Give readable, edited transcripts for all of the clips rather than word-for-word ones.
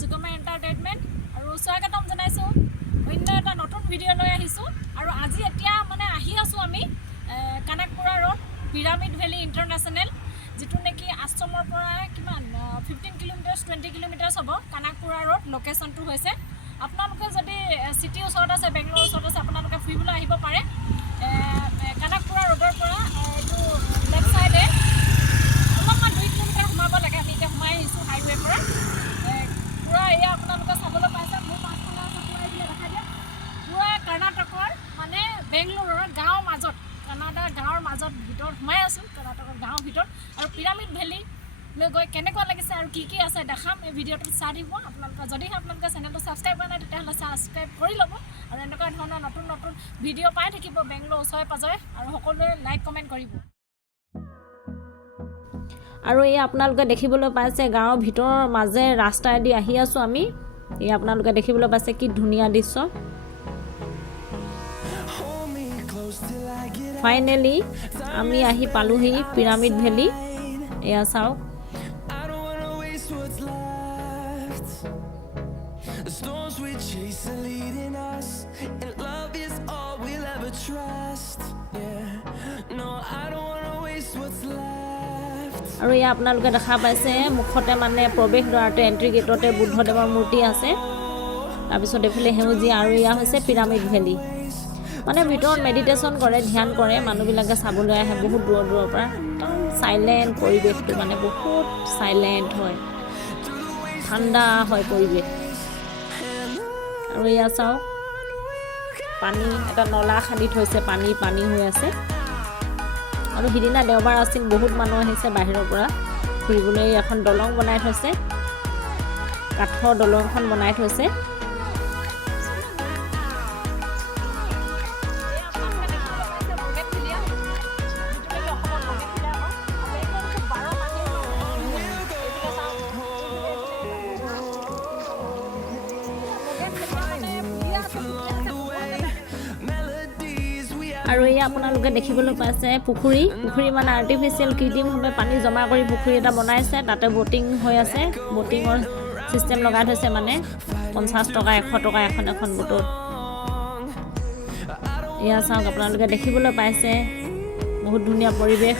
যুগমা entertainment আৰু স্বাগতম জনাইছোঁ অন্য এটা নতুন ভিডিঅ' লৈ আহিছোঁ আৰু আজি এতিয়া মানে আহি আছোঁ আমি কানাকপুৰা ৰোড পিৰামিড ভেলী ইণ্টাৰনেশ্যনেল যিটো নেকি আশ্ৰমৰ পৰা কিমান 15 কিলোমিটাৰ্ছ 20 কিলোমিটাৰ্ছ হ'ব কানাকপুৰা ৰোড লোকেশ্যনটো হৈছে আপোনালোকে যদি চিটিৰ ওচৰত আছে বেংগলোৰ ওচৰত আছে আপোনালোকে ফুৰিবলৈ আহিব পাৰে কানাকপুৰা ৰোডৰ পৰা এইটো লেফ্ট চাইডে অলপমান 2 কিলোমিটাৰ সোমাব লাগে আমি এতিয়া সোমাই আহিছোঁ হাইৱে পৰা পুৰা এয়া আপোনালোকে চাবলৈ পাইছে মোৰ পাছফালে আছে পুৰা এইবিলাক দেখা দিয়ে পুৰা কৰ্ণাটকৰ মানে বেংগলোৰৰ গাঁৱৰ মাজত কানাডা গাঁৱৰ মাজত ভিতৰত সোমাই আছোঁ কৰ্ণাটকৰ গাঁৱৰ ভিতৰত আৰু পিৰামিড ভেলী লৈ গৈ কেনেকুৱা লাগিছে আৰু কি আছে দেখাম এই ভিডিঅ'টোত চাই দিব আপোনালোকে যদিহে আপোনালোকে চেনেলটো ছাবস্ক্ৰাইব কৰা নাই তেতিয়াহ'লে ছাবস্ক্ৰাইব কৰি ল'ব আৰু এনেকুৱা ধৰণৰ নতুন নতুন ভিডিঅ' পাই থাকিব বেংগলোৰ ওচৰে পাজৰে আৰু সকলোৱে লাইক কমেণ্ট কৰিব আৰু এই আপোনালোকে দেখিবলৈ পাইছে গাঁৱৰ ভিতৰৰ মাজে ৰাস্তাইদি আহি আছোঁ আমি এই আপোনালোকে দেখিবলৈ পাইছে কি ধুনীয়া দৃশ্য ফাইনেলি আমি আহি পালোহি পিৰামিড ভেলী এয়া চাওক আৰু এয়া আপোনালোকে দেখা পাইছে মুখতে মানে প্ৰৱেশ দ্বাৰতে এণ্ট্ৰি গেটতে বুদ্ধদেৱৰ মূৰ্তি আছে তাৰপিছত এইফালে সেউজীয়া আৰু এয়া হৈছে পিৰামিড ভেলী মানে ভিতৰত মেডিটেশ্যন কৰে ধ্যান কৰে মানুহবিলাকে চাবলৈ আহে বহুত দূৰৰ দূৰৰ পৰা একদম চাইলেণ্ট পৰিৱেশটো মানে বহুত চাইলেণ্ট হয় ঠাণ্ডা হয় পৰিৱেশ আৰু এয়া চাওক পানী এটা নলা খান্দি থৈছে পানী হৈ আছে আৰু সিদিনা দেওবাৰ আছিল বহুত মানুহ আহিছে বাহিৰৰ পৰা ফুৰিবলৈ এখন দলং বনাই থৈছে কাঠৰ দলংখন বনাই থৈছে আৰু এই আপোনালোকে দেখিবলৈ পাইছে পুখুৰী মানে আৰ্টিফিচিয়েল কৃত্ৰিমভাৱে পানী জমা কৰি পুখুৰী এটা বনাইছে তাতে বটিং হৈ আছে বটিঙৰ চিষ্টেম লগাই থৈছে মানে 50 টকা 100 টকা এখন বটত এয়া চাওক আপোনালোকে দেখিবলৈ পাইছে বহুত ধুনীয়া পৰিৱেশ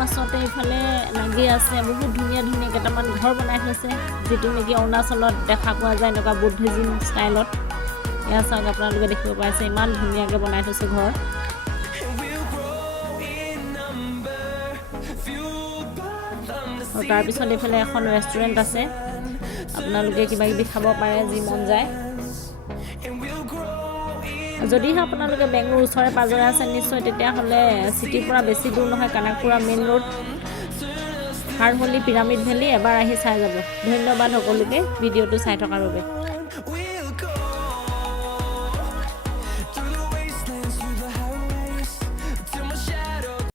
পাছতে এইফালে লাগি আছে বহুত ধুনীয়া কেইটামান ঘৰ বনাই থৈছে যিটো নেকি অৰুণাচলত দেখা পোৱা যায় এনেকুৱা বুদ্ধিজিম ষ্টাইলত এয়া চাওক আপোনালোকে দেখিব পাইছে ইমান ধুনীয়াকৈ বনাই থৈছে ঘৰ আৰু তাৰপিছত এইফালে এখন ৰেষ্টুৰেণ্ট আছে আপোনালোকে কিবা কিবি খাব পাৰে যি মন যায় যদিহে আপোনালোকে বেংগলোৰ ওচৰে পাজৰে আছে নিশ্চয় তেতিয়াহ'লে চিটিৰ পৰা বেছি দূৰ নহয় কানাকপুৰা মেইন ৰোড হাৰমলি পিৰামিড ভেলী এবাৰ আহি চাই যাব ধন্যবাদ সকলোকে ভিডিঅ'টো চাই থকাৰ বাবে